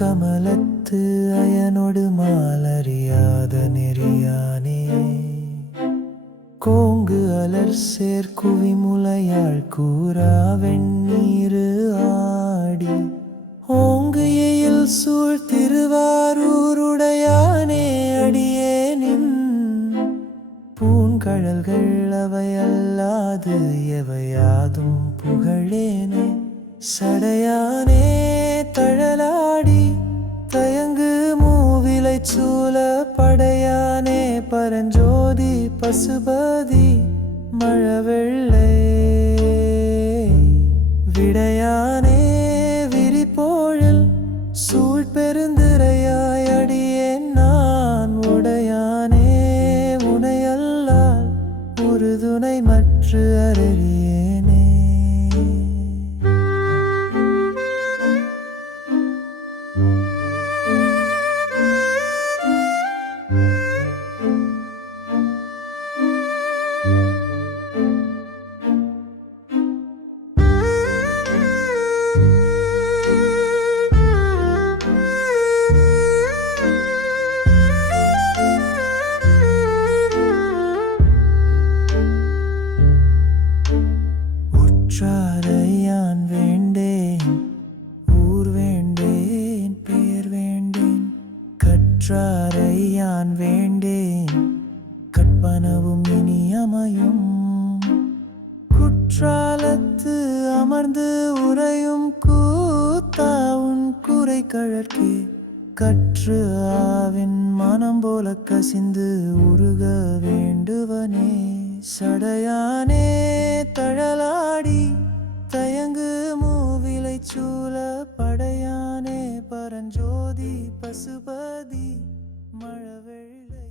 கமலத்து அயனொடு மாலறியாத நெறியானே கோங்கு அலர் சேர் குவிமுலையாள் கூறா வெண்ணீரு ஆடி ஓங்கு எயில் சூழ் திருவாரூருடையானே அடியே நின் பூங்கழல்கள் அவையல்லாது எவையாதும் புகழேனே சடையானே தழலா பரஞ்சோதி பசுபதி மழவெள்ளே விடையானே விரிபோழல் சூழ் பெருந்திரையாய் நான் உடையானே உனையல்லால் ஒரு துணை மற்ற அறியேன் உற்றாரையான் வேண்டேன் ஊர் வேண்டேன் பேர் வேண்டேன் கற்றாரையான் வேண்டேன் கற்பனவும் இனி அமையும் குற்றாலத்து அமர்ந்து உரையும் கூத்தா குறை கழற்கே கற்று ஆவின் மனம் போல கசிந்து உருக வேண்டுவனே சடையானே தழலா பறவை சூல படையானே பரஞ்சோதி பசுபதி மழவெள்ளை